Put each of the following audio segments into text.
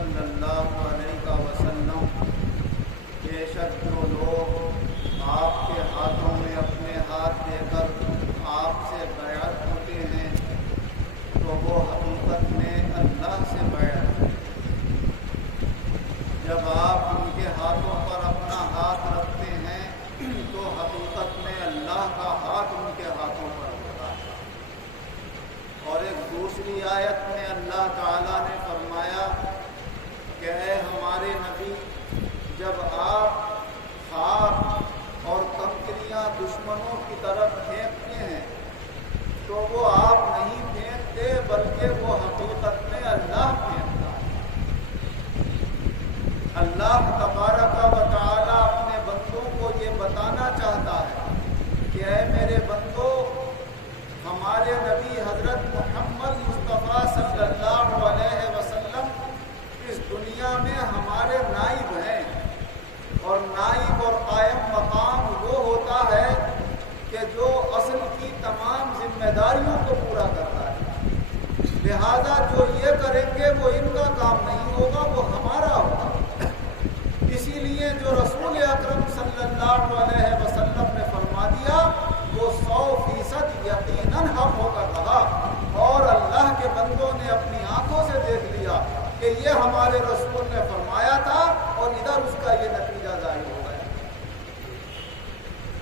صلی اللہ علیہ وسلم بے شک جو لوگ آپ کے ہاتھوں میں اپنے ہاتھ دے کر آپ سے بیعت ہوتے ہیں تو وہ حقیقت میں اللہ سے بیعت ہے۔ جب آپ ان کے ہاتھوں پر اپنا ہاتھ رکھتے ہیں تو حقیقت میں اللہ کا ہاتھ ان کے ہاتھوں پر ہوتا ہے۔ اور ایک دوسری آیت میں اللہ تعالیٰ نے فرمایا کہ اے ہمارے نبی، جب آپ خاک اور کنکریاں دشمنوں کی طرف پھینکتے ہیں تو وہ آپ نہیں پھینکتے بلکہ وہ حقیقت میں اللہ پھینکتا ہے۔ اللہ تبارک و تعالی اپنے بندوں کو یہ بتانا چاہتا ہے کہ اے میرے بندو، ہمارے نبی حضرت محمد مصطفیٰ صلی اللہ علیہ وسلم اس دنیا میں ہمارے نائب ہیں، اور نائب اور قائم مقام وہ ہوتا ہے کہ جو اصل کی تمام ذمہ داریوں کو پورا کرتا ہے۔ لہذا جو یہ کریں گے وہ ان کا کام نہیں ہوگا، وہ ہمارا ہوگا۔ اسی لیے جو رسول اکرم صلی اللہ علیہ وسلم نے فرما دیا وہ 100% یقیناً حق ہو کر رہا، اور اللہ کے بندوں نے اپنی آنکھوں سے دیکھ لیا کہ یہ ہمارے رسول نے فرمایا تھا، اور ادھر اس کا یہ نتیجہ ظاہر ہو گیا۔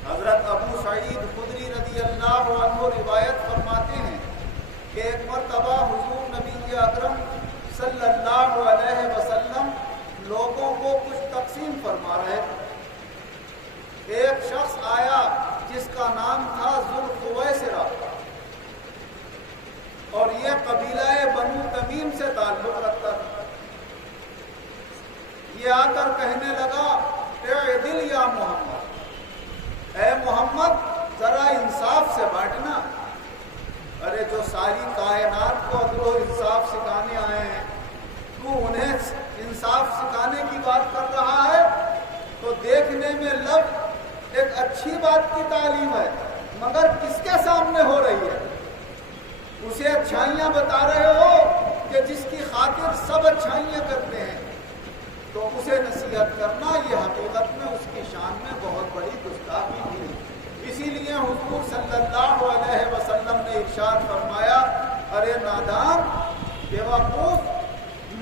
حضرت ابو سعید خدری رضی اللہ عنہ روایت فرماتے ہیں کہ ایک مرتبہ حضور نبی اکرم صلی اللہ علیہ وسلم لوگوں کو کچھ تقسیم فرما رہے تھے۔ ایک شخص آیا جس کا نام تھا ذوالخویسرہ، اور یہ قبیلہ بنو تمیم سے تعلق رکھتا تھا۔ یہ آ کر کہنے لگا اعدل یا محمد، اے محمد ذرا انصاف سے بانٹنا۔ ارے جو ساری کائنات کو عدل و انصاف سکھانے آئے ہیں، تو انہیں انصاف سکھانے کی بات کر رہا ہے؟ تو دیکھنے میں لب ایک اچھی بات کی تعلیم ہے، مگر کس کے سامنے ہو رہی ہے؟ اسے اچھائیاں بتا رہے ہو کہ جس کی خاطر سب اچھائیاں کرتے ہیں، تو اسے نصیحت کرنا یہ حقیقت میں اس کی شان میں بہت بڑی گستاخی تھی۔ اسی لیے حضور صلی اللہ علیہ وسلم نے ارشاد فرمایا، ارے نادان، بیوقوف،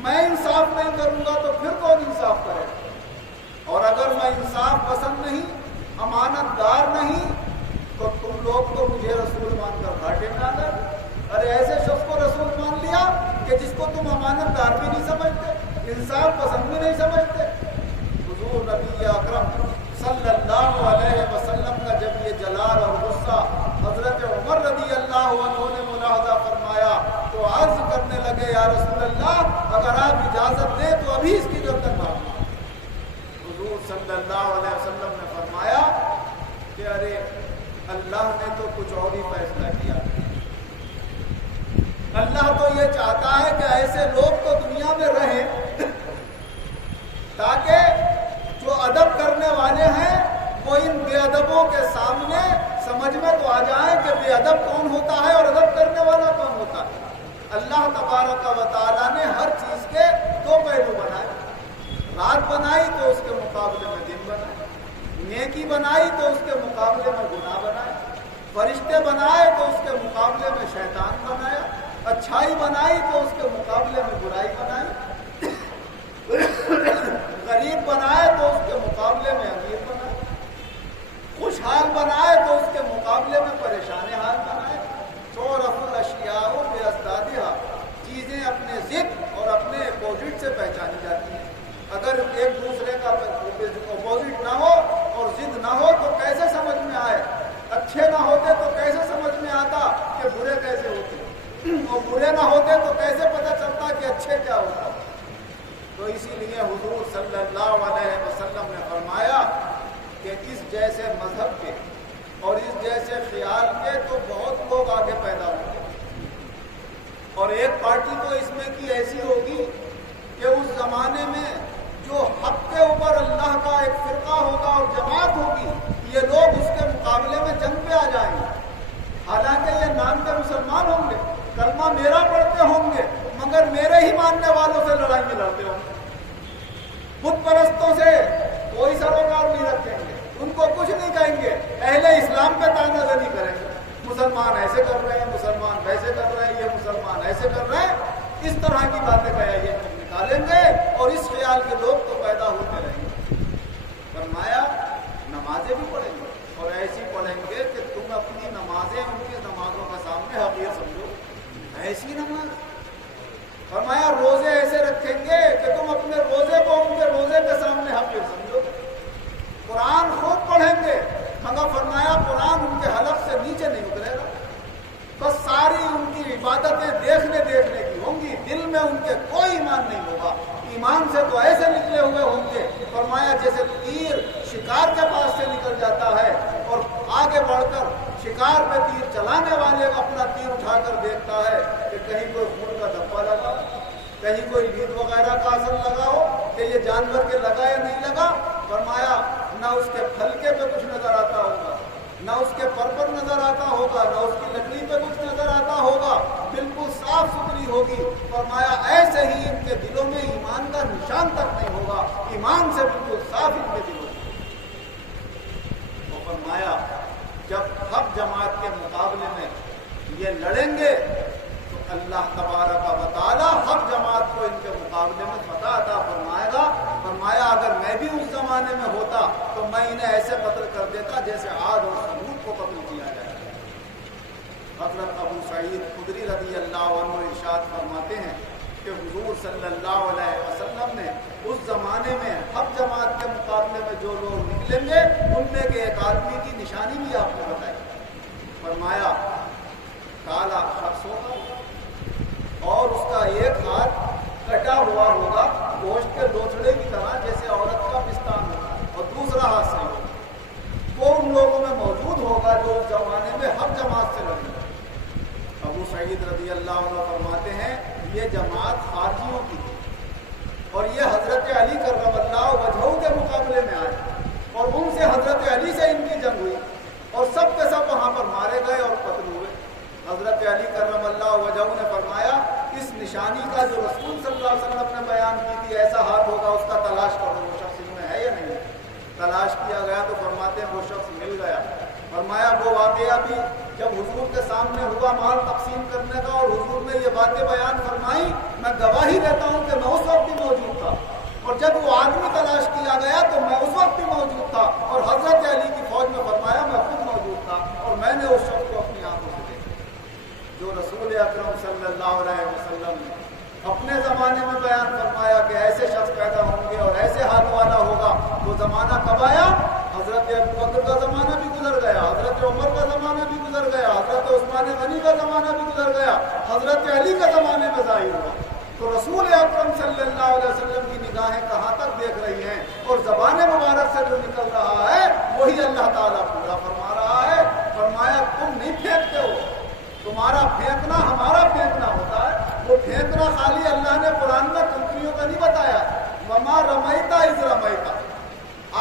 میں انصاف نہیں کروں گا تو پھر کون انصاف کرے گا؟ اور اگر میں انصاف پسند نہیں، امانت دار نہیں، تو تم لوگ تو مجھے رسول مان کر گھاٹے میں آ گئے۔ ارے ایسے شخص کو رسول مان لیا کہ جس کو تم امانت دار بھی نہیں سمجھتے، انصاف پسند بھی نہیں سمجھتے۔ حضور نبی اکرم صلی اللہ علیہ وسلم کا جب یہ جلال اور غصہ حضرت عمر رضی اللہ عنہ نے ملاحظہ فرمایا تو عرض کرنے لگے، یا رسول اللہ، اگر آپ اجازت دیں تو ابھی اس کی گردن ماروں۔ حضور صلی اللہ علیہ وسلم نے فرمایا کہ ارے اللہ نے تو کچھ اور ہی فیصلہ کیا۔ اللہ تو یہ چاہتا ہے کہ ایسے لوگ تو دنیا میں رہیں تاکہ جو ادب کرنے والے ہیں وہ ان بے ادبوں کے سامنے سمجھ میں تو آ جائیں کہ بے ادب کون ہوتا ہے اور ادب کرنے والا کون ہوتا ہے۔ اللہ تبارک و تعالیٰ نے ہر چیز کے دو پہلو بنائے، رات بنائی تو اس کے مقابلے میں دن بنائے، نیکی بنائی تو اس کے مقابلے میں گناہ بنائے، فرشتے بنائے تو اس کے مقابلے میں شیطان بنایا، اچھائی بنائی تو اس کے مقابلے میں برائی بنائی، غریب بنائے تو اس کے مقابلے میں امیر بنائے، خوشحال بنائے تو اس کے مقابلے میں پریشان حال بنائے۔ تعرف الاشیاء بازدادها، چیزیں اپنے ضد اور اپنے اپوزٹ سے پہچانی جاتی ہیں۔ اگر ایک دوسرے کا اپوزٹ نہ ہو اور ضد نہ ہو تو کیسے سمجھ میں آئے؟ اچھے نہ ہوتے تو کیسے سمجھ میں آتا کہ برے کیسے ہوتے، اور برے نہ ہوتے تو کیسے پتہ چلتا کہ اچھے کیا ہوتا؟ تو اسی لیے حضور صلی اللہ علیہ وسلم نے فرمایا کہ اس جیسے مذہب کے اور اس جیسے خیال کے تو بہت لوگ آگے پیدا ہوں گے، اور ایک پارٹی تو اس میں کی ایسی ہوگی کہ اس زمانے میں جو حق کے اوپر اللہ کا ایک فرقہ ہوگا اور جماعت ہوگی، یہ لوگ اس کے مقابلے میں جنگ پہ آ جائیں گے۔ حالانکہ یہ نام کے مسلمان ہوں گے، کلمہ میرا پڑھتے ہوں گے، मगर मेरे ही मानने वालों से लड़ाई में लड़ते हो। बुत परस्तों से कोई सरोकार नहीं रखेंगे, उनको कुछ नहीं कहेंगे, अहले इस्लाम पे तानाज़नी करेंगे, मुसलमान ऐसे कर रहे हैं, मुसलमान वैसे कर रहे हैं, ये मुसलमान ऐसे कर रहे हैं, इस तरह की बातें कहेंगे, निकालेंगे और इस ख्याल के लोग तो पैदा होते रहेंगे। फरमाया नमाजें भी पढ़ेंगे और ऐसी पढ़ेंगे कि तुम अपनी नमाजें उनकी नमाजों के सामने हक़ीर समझो, ऐसी नमाज। फरमाया रोजे ऐसे रखेंगे कि तुम अपने रोजे को उनके रोजे के सामने हक़ीर समझो। कुरान खूब पढ़ेंगे मगर फरमाया कुरान उनके हलक से नीचे नहीं उतरेगा, बस सारी उनकी इबादतें देखने की होंगी, दिल में उनके कोई ईमान नहीं होगा, ईमान से तो ऐसे निकले हुए होंगे। फरमाया जैसे तीर शिकार के पास से निकल जाता है और आगे बढ़कर शिकार पे तीर चलाने वाले अपना तीर उठाकर देखता है कि कहीं कोई खून का धब्बा लगा, कहीं कोई लीद वगैरह का असर लगा हो, कि ये जानवर के लगा या नहीं लगा। फरमाया न उसके फलके पे कुछ नजर आता होगा, न उसके पर नजर आता होगा, न उसकी लकड़ी पे कुछ नजर आता होगा, बिल्कुल साफ सुथरी होगी। फरमाया ऐसे ही इनके दिलों में ईमान का निशान तक नहीं होगा, ईमान से बिल्कुल साफ इनके दिल होंगे। तो फरमाया जब हक जमात के मुकाबले में ये लड़ेंगे तो अल्लाह तबारक व तआला हक जमात को इनके मुकाबले में फतह अता फरमाएगा। फरमाया अगर मैं भी उस जमाने में होता तो मैं इन्हें ऐसे कत्ल कर देता जैसे आद और समूद को कत्ल किया जाए। हज़रत अबू सईद खुदरी रज़ी अल्लाह अन्हु इरशाद फरमाते हैं कि हुजूर सल्लल्लाहु अलैहि वसल्लम ने उस जमाने में हक जमात के मुकाबले में जो लोग निकलेंगे उनमें के एक आदमी की निशानी भी आपने बताई। फरमाया काला शख्स होगा और उसका एक हाथ कटा हुआ होगा गोश्त के लोथड़े की तरह, जैसे औरत का पिस्तान होता है, और दूसरा हाथ सही होगा। वो उन लोगों में मौजूद होगा जो उस जमाने में हक जमात से लड़ेंगे। अबू सईद रज़ी अल्लाह अन्हु फरमाते हैं ये जमात खारजियों की थी और ये हजरत अली कर्रमल्लाहु वजहू के मुकाबले में आए और उनसे हजरत अली से इनकी जंग हुई और सब के सब वहाँ पर मारे गए और कत्ल हुए। हजरत अली कर्रमल्लाहु वजहू ने फरमाया इस निशानी का जो रसूल सल्लल्लाहु अलैहि वसल्लम ने बयान की थी ऐसा हाथ होगा, उसका तलाश करो, वो शख्स इनमें है या नहीं। तलाश किया गया तो फरमाते हैं वो शख्स मिल गया। फरमाया वो वाक़या भी जब हुजूर के सामने हुआ माल तकसीम करने का और हुजूर ने ये बातें बयान फरमाई, मैं गवाही देता हूँ कि मैं उस वक्त भी मौजूद था और जब वो आदमी तलाश किया गया तो मैं उस वक्त भी मौजूद था और हजरत अली की फौज में फरमाया मैं खुद मौजूद था और मैंने उस शख्स को अपनी आंखों से देखा जो रसूल अकरम सल्लल्लाहु अलैहि वसल्लम ने अपने ज़माने में बयान फरमाया कि ऐसे शख्स पैदा होंगे और ऐसे हाल वाला होगा। वो ज़माना कब आया? हज़रत अबू बकर का ज़माना भी गुजर गया, हज़रत उमर का ज़माना भी गुजर गया, हज़रत उस्मान गनी का ज़माना भी गुजर गया, हज़रत अली के ज़माने में ज़ाहिर हुआ। तो रसूल अकरम सल्लल्लाहु अलैहि वसल्लम की निगाहें कहाँ तक देख रही हैं और ज़बान मुबारक से जो निकल रहा है वही अल्लाह ताला पूरा फरमा रहा है। फरमाया तुम नहीं फेंकते हो, तुम्हारा फेंकना हमारा फेंकना होता है। वो फेंकना खाली अल्लाह ने कुरान में कंकरियों का नहीं बताया, वमा रमैता इज़ रमैता,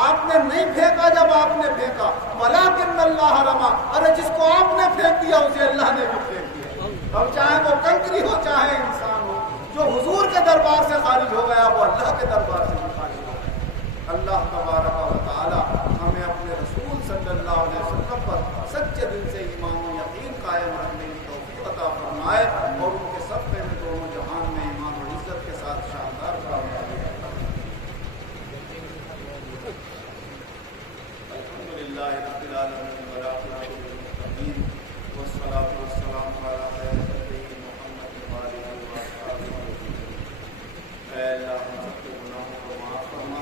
आपने नहीं फेंका जब आपने फेंका, वलाकिन अल्लाह रमा, अरे जिसको आपने फेंक दिया उसे अल्लाह ने भी फेंक दिया। अब चाहे वो कंकरी हो चाहे इंसान हो, जो हुजूर के दरबार से खारिज हो गया वो अल्लाह के दरबार से भी खारिज हो गया। अल्लाह तबारक व तआला हमें अपने रसूल सल्लल्लाहु अलैहि वसल्लम पर सच्चे दिल से ईमान और यकीन कायम रखने की तौफीक अता फरमाए और उनके सफ़े में दोनों जहान में ईमान और इज्जत के साथ शानदार कामयाबी अता फरमाए। अल्हम्दुलिल्लाहि रब्बिल आलमीन व आखिरतु लिल मुत्तकीन वस्सलातु वस्सलामु अला खैरिल मुहम्मद व आलिहि व अस्हाबिहि अजमईन। ऐ अल्लाह हम सबके गुनाहों को माफ़ फरमा,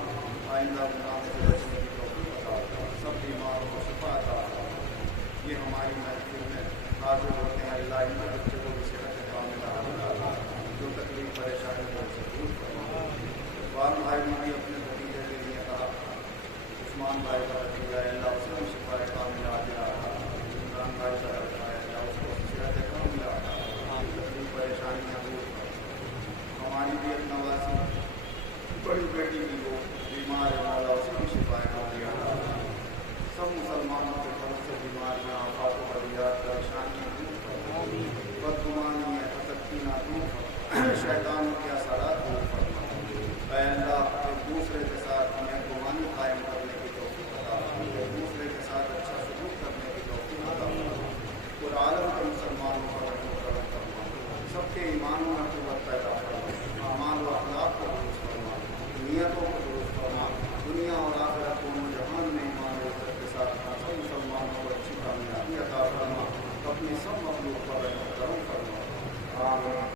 आइंदा गुनाहों से बचने की तौफीक अता फरमा, सब बीमारों को शिफा अता फरमा। ये हमारी महफिल में हाजिर होते हैं अल्लाह इन बच्चे को भी सेहत कामिला अता, जो तकलीफ परेशानी को उनसे दूर फरमा। इकबाल भाई ने भी अपने भतीजे के लिए कहा, उस्मान भाई का भतीजा है अल्लाह उसे भी शिफा कामिला अता, इमरान भाई का लड़का है अल्लाह उसको सेहत कामिला अता, तकलीफ परेशानियाँ दूर फरमा। हमारी भी एक नवासी बड़ी बेटी की वो बीमार है अल्लाह उसे भी शिफा कामिला अता। सब मुसलमानों के बहुत से बीमारियाँ आफात परेशानियाँ दूर फरमा, बदगुमानियाँ तकलीफ़ दूर फरमा। शैतानों के असरात दूर फरमा। ऐ अल्लाह एक दूसरे के साथ हमें गुमानी कायम करने की तौफीक अता फरमा, एक दूसरे के साथ अच्छा सलूक करने की तौफीक अता फरमा। और आलम के मुसलमानों पर रहमत करम फरमा, सबके ईमानों में क़ुव्वत पैदा फरमा, अमाल व अखलाक को दुरुस्त फरमा, नियतों को दुरुस्त फरमा, दुनिया और आखिरत दोनों जहान में ईमान और इज्जत के साथ सब मुसलमानों को अच्छी कामयाबी अता फरमा, अपने सब मखलूक पर रहमत करम फरमा। आमीन।